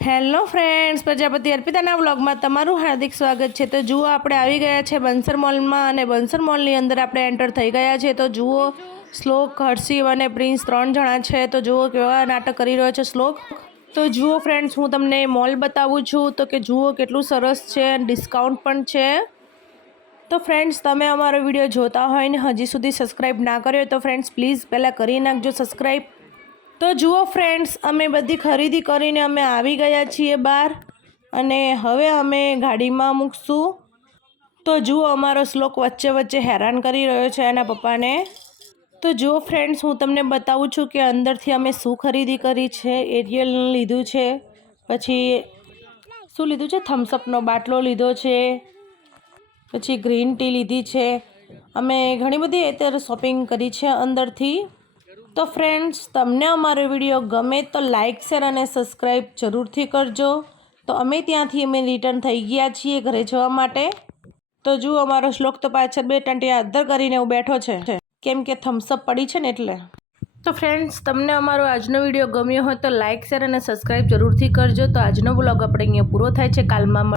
Hello friends, Prajapati અર્પિતાના વ્લોગમાં તમારું હાર્દિક સ્વાગત છે। તો જુઓ આપણે આવી ગયા છે બંસર મોલમાં અને બંસર મોલની અંદર આપણે એન્ટર થઈ ગયા છે। તો જુઓ શ્લોક, હર્ષિવ અને પ્રિન્સ 3 જણા છે। તો જુઓ કેવા નાટક કરી રહ્યો છે શ્લોક। તો જુઓ ફ્રેન્ડ્સ, હું તમને મોલ બતાવું છું તો કે જુઓ કેટલું સરસ છે, ડિસ્કાઉન્ટ પણ છે। તો ફ્રેન્ડ્સ, તમે અમારો વિડીયો જોતા હોય ને હજી સુધી સબસ્ક્રાઈબ ના કર્યો તો ફ્રેન્ડ્સ પ્લીઝ પહેલાં કરી નાખજો સબસ્ક્રાઈબ। તો જુઓ ફ્રેન્ડ્સ, અમે બધી ખરીદી કરીને અમે આવી ગયા છીએ બહાર અને હવે અમે ગાડીમાં મૂકશું। તો જુઓ અમારો શ્લોક વચ્ચે વચ્ચે હેરાન કરી રહ્યો છે એના પપ્પાને। તો જુઓ ફ્રેન્ડ્સ, હું તમને બતાવું છું કે અંદરથી અમે શું ખરીદી કરી છે। એરિયલ લીધું છે, પછી શું લીધું છે, થમ્સઅપનો બાટલો લીધો છે, પછી ગ્રીન ટી લીધી છે। અમે ઘણી બધી અત્યારે શોપિંગ કરી છે અંદરથી। તો ફ્રેન્ડ્સ, તમને અમારો વિડીયો ગમે તો લાઇક, શેર અને સબસ્ક્રાઈબ જરૂરથી કરજો। તો અમે ત્યાંથી રિટર્ન થઈ ગયા છીએ ઘરે જવા માટે। તો જુઓ અમારો શ્લોક તો પાછળ 2 ટંટિયા અદ્ધર કરીને હું બેઠો છે કેમ કે થમ્સઅપ પડી છે ને એટલે। તો ફ્રેન્ડ્સ, તમને અમારો આજનો વિડીયો ગમ્યો હોય તો લાઇક, શેર અને સબસ્ક્રાઈબ જરૂરથી કરજો। તો આજનો વ્લોગ આપણે અહીંયા પૂરો થાય છે, કાલમાં